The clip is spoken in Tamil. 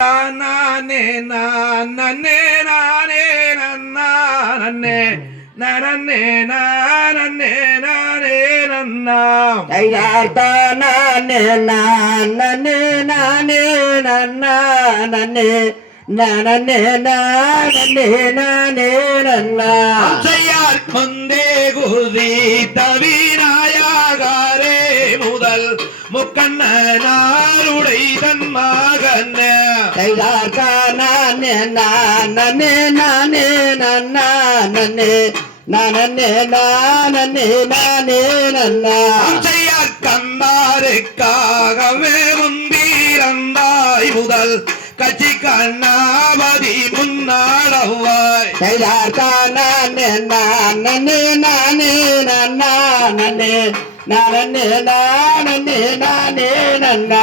நானே நானே நானே நன்னே நனே நானே நானே நன்னா நானே நானே நானே நன்னா நன்னே நானே நானே நானே நன்னா செய்யார் கொண்டே குருதி தவிநாயகாரே முதல் முக்கண்ணனாருடை தன் மகன் நானே நானே நானே நன்னா நன்னே நானே நானே நானே நன்னா செய்யார் கந்தாருக்காகவே முந்திரந்தாய் முதல் கட்சி கண்ணாபதி முன்னாடவாய் நானே நானே நானே நன்னா நன்னே நானே நானே நானே நன்னா